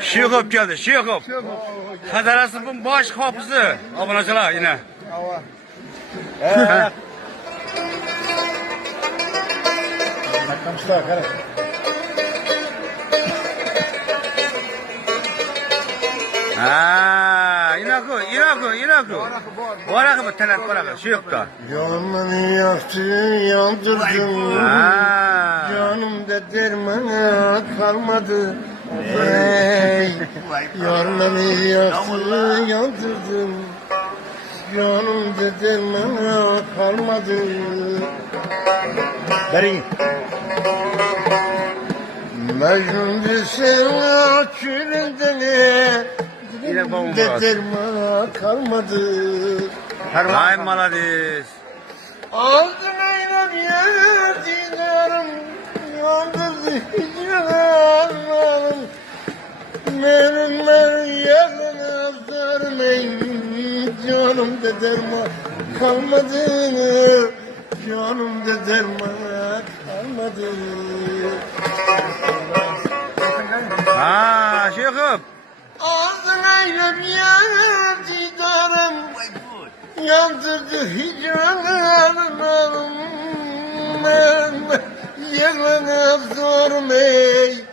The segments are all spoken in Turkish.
Şeyhop geldi, Şeyhop. Federasyonun baş hafızı. Abonacılar yine. İnaku. Varakı mı tenet varakı, Şeyhop'ta. Yanımı yaktı, yandırdın. Canımda dermana kalmadı. Hey, yanımı yaktı, yandırdın. Canımda dermana kalmadı. Verin. Mecnun düşen çüründen dermana kalmadı. Hay malades. Ağzına yer dinarım, yandırdı hicranım. Benim yakın azlarım, canımda derman kalmadı. Canımda derman kalmadı. Şeyhop. Ağzına yer dinarım, yandırdı hicranım. Yığlanıp zorum ey,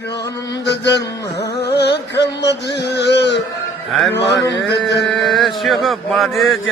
canımda derman kalmadı. Hay malades, Şeyhop, malades.